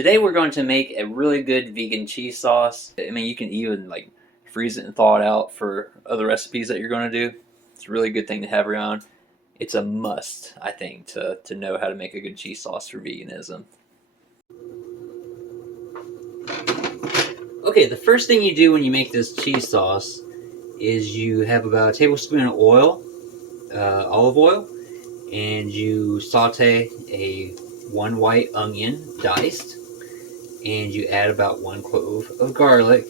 Today we're going to make a really good vegan cheese sauce. I mean, you can even like freeze it and thaw it out for other recipes that you're going to do. It's a really good thing to have around. It's a must, I think, to know how to make a good cheese sauce for veganism. Okay, the first thing you do when you make this cheese sauce is you have about a tablespoon of oil, olive oil, and you saute one white onion diced, and you add about 1 clove of garlic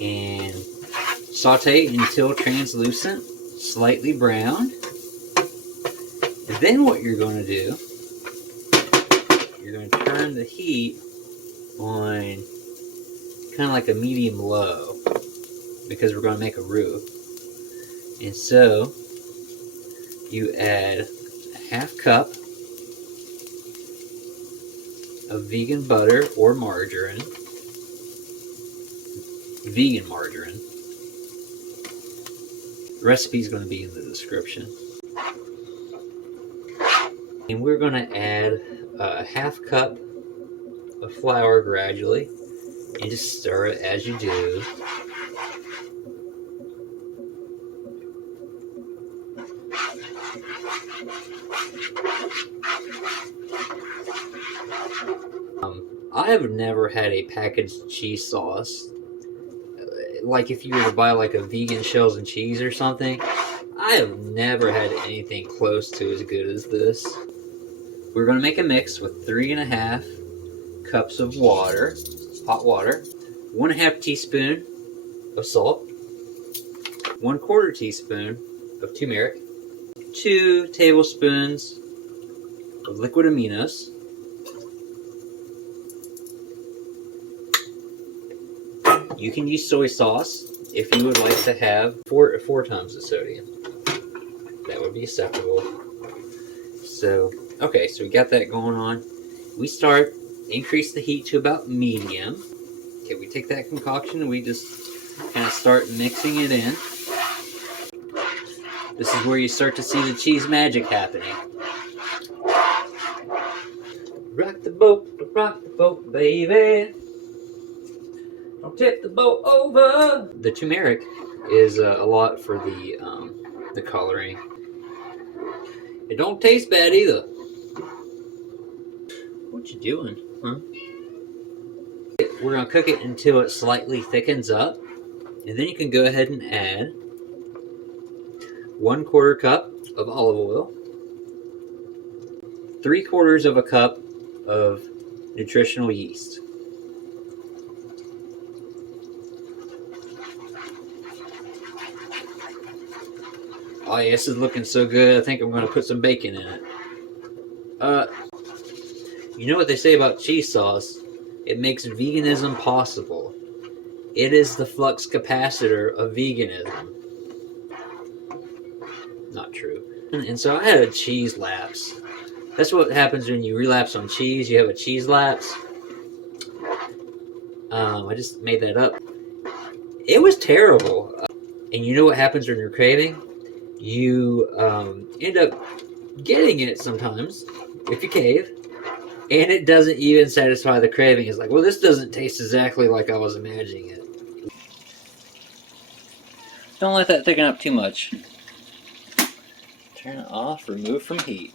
and saute until translucent, slightly brown. And then what you're going to do, you're going to turn the heat on kind of like a medium low because we're going to make a roux. And so you add a half cup of vegan butter or margarine, vegan margarine. The recipe is going to be in the description. And we're going to add a half cup of flour gradually and just stir it as you do. I have never had a packaged cheese sauce. Like if you were to buy like a vegan shells and cheese or something, I have never had anything close to as good as this. We're going to make a mix with 3½ cups of water, hot water, 1/2 teaspoon of salt, 1/4 teaspoon of turmeric, 2 tablespoons of liquid aminos, you can use soy sauce if you would like to have four times the sodium. That would be acceptable. So, okay, so we got that going on. We increase the heat to about medium. Okay, we take that concoction and we just kind of start mixing it in. This is where you start to see the cheese magic happening. Rock the boat, baby. Don't tip the boat over. The turmeric is a lot for the coloring. It don't taste bad either. What you doing, huh? We're gonna cook it until it slightly thickens up, and then you can go ahead and add 1/4 cup of olive oil, 3/4 cup of nutritional yeast. Oh yeah, this is looking so good. I think I'm going to put some bacon in it. You know what they say about cheese sauce? It makes veganism possible. It is the flux capacitor of veganism. Not true. And so I had a cheese lapse. That's what happens when you relapse on cheese. You have a cheese lapse. I just made that up. It was terrible. And you know what happens when you're craving? You end up getting it sometimes if you cave, and it doesn't even satisfy the craving. It's like, well, this doesn't taste exactly like I was imagining it. Don't let that thicken up too much. Turn it off, remove from heat.